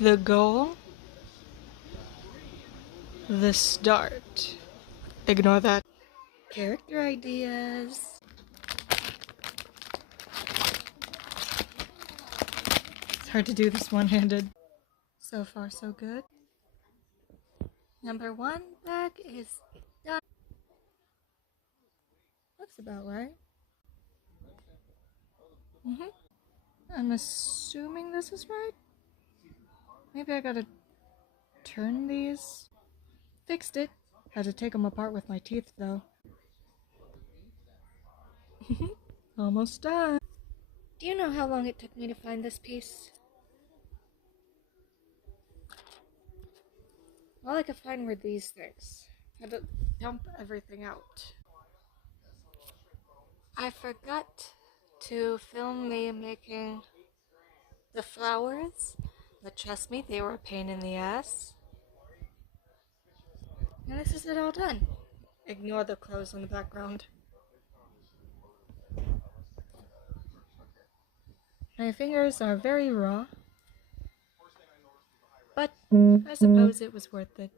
The goal, the start. Ignore that. Character ideas. It's hard to do this one-handed. So far, so good. Number 1 bag is done. Looks about right. I'm assuming this is right. Maybe I gotta turn these. Fixed it. Had to take them apart with my teeth, though. Almost done. Do you know how long it took me to find this piece? All I could find were these things. Had to dump everything out. I forgot to film me making the flowers, but trust me, they were a pain in the ass. And this is it all done. Ignore the clothes in the background. My fingers are very raw, but I suppose it was worth it.